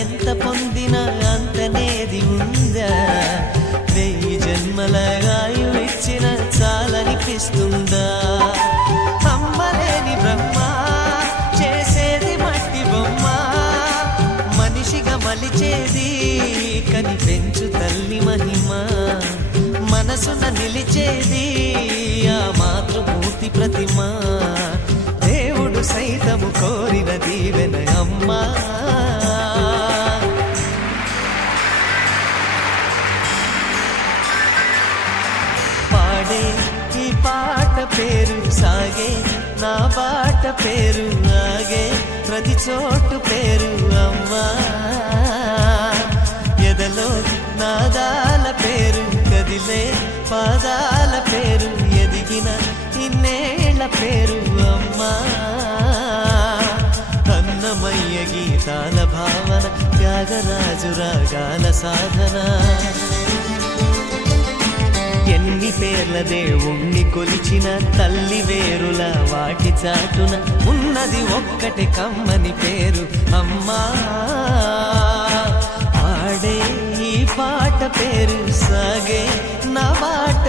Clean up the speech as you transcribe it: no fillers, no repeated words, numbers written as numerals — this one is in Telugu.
ఎంత పొందినా అంతనేది ఉందా? 1000 జన్మల ఆయువు ఇచ్చిన చాలనిపిస్తుందా? అమ్మలేని బ్రహ్మ చేసేది మట్టి బొమ్మ, మనిషిగా మలిచేది కనిపెంచు తల్లి మహిమ. మనసున నిలిచేది ఆ మాతృమూర్తి ప్రతిమ. దేవుడు సైతము కోరిన దీవెన అమ్మా. పాడే ఈ పాట పేరు సాగే, నా బాట పేరు ఆగే, ప్రతి చోటు పేరు అమ్మా. ఎదలో నాదాల పేరు కదిలే పాదాల పేరు, ఎదిగిన ఇన్నేళ్ల పేరు అమ్మా. అన్నమయ్య గీతాల భావన, త్యాగరాజు రాగాల సాధన. ఎన్ని పేర్ల దేవుణ్ణి కొలిచిన తల్లి వేరుల వాటి చాటున ఉన్నది ఒక్కటి కమ్మని పేరు అమ్మా. పాడే ఈ పాట పేరు సాగే, నా బాట